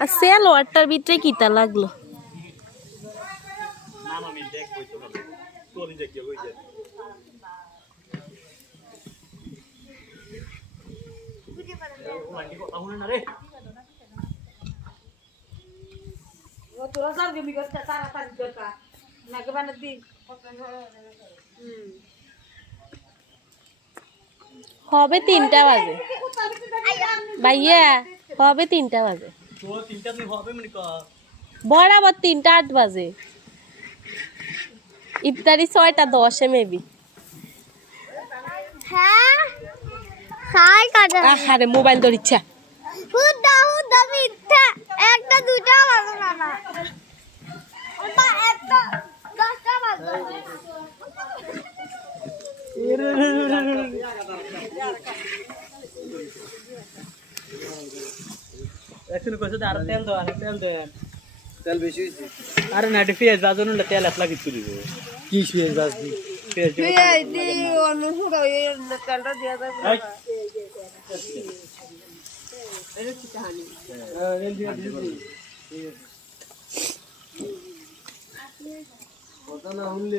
আর সেলোয়ারটার ভিতরে কিটা লাগলো হবে 3টা বাজে ভাইয়া হবে 3টা বাজে বরাবর 3টা 8 বাজে ইফতারি 6টা 10 মেবি হ্যাঁ হাই কাটা আরে মোবাইল ধরিচ্ছা হুদা হুদা মিথ্যা একটা দুটা বাজে না ওটা একটা 10টা বাজে এখন কইছে আর তেল দাও আর তেল দেন তেল বেশি হইছে আরে না পেঁয়াজ বাজুন না তেল একলা কিছু দিব কি পেঁয়াজ বাজবি পেঁয়াজ দি অন্য হুড়া এই তেলটা দিয়া যাবে এই চিটাহানি রেল দিয়া দিবি কথা না শুনলে